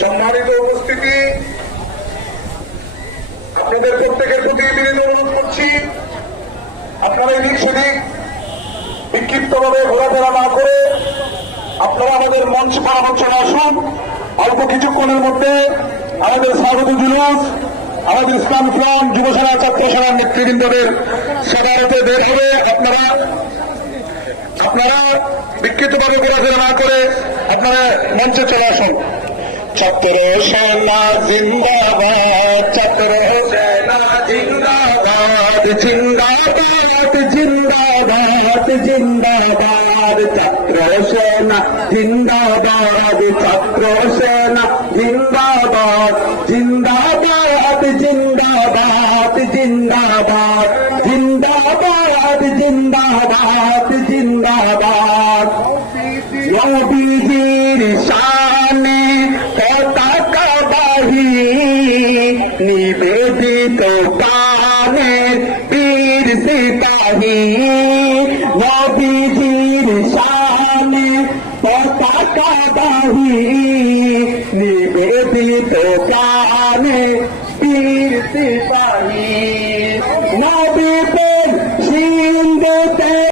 সম্মানিত উপস্থিতি, আপনাদের প্রত্যেকের প্রতি বিনীত অনুরোধ করছি, আপনারা এদিক সেদিক বিক্ষিপ্তভাবে ঘোরাফেরা না করে আপনারা আমাদের মঞ্চ পরামর্শনে আসুন। অল্প কিছুক্ষণের মধ্যে আমাদের স্বাগত জুলুস, আমাদের ইসলাম ফ্রন্ট, যুব সেনা, ছাত্র সেনার নেতৃবৃন্দদের সদারতে বের হবে। আপনারা বিক্ষিপ্তভাবে ঘোরাফেরা না করে আপনারা মঞ্চে চলে আসুন। ছাত্র সেনা জিন্দাবাদ, ছাত্র সেনা জিন্দাবাদ, জিন্দাবাদ জিন্দাবাদ জিন্দাবাদ, ছাত্র সেনা জিন্দাবাদ, ছাত্র সেনা জিন্দাবাদ, জিন্দাবাদ জিন্দাবাদ জিন্দাবাদ, জিন্দাবাদ জিন্দাবাদ জিন্দাবাদ। নবীজির শানে পতাকা বাহি, নিবেদিত প্রাণের বীর সিপাহী। নবীজির শানে পতাকা বাহি, নিবেদিত প্রাণের বীর সিপাহী।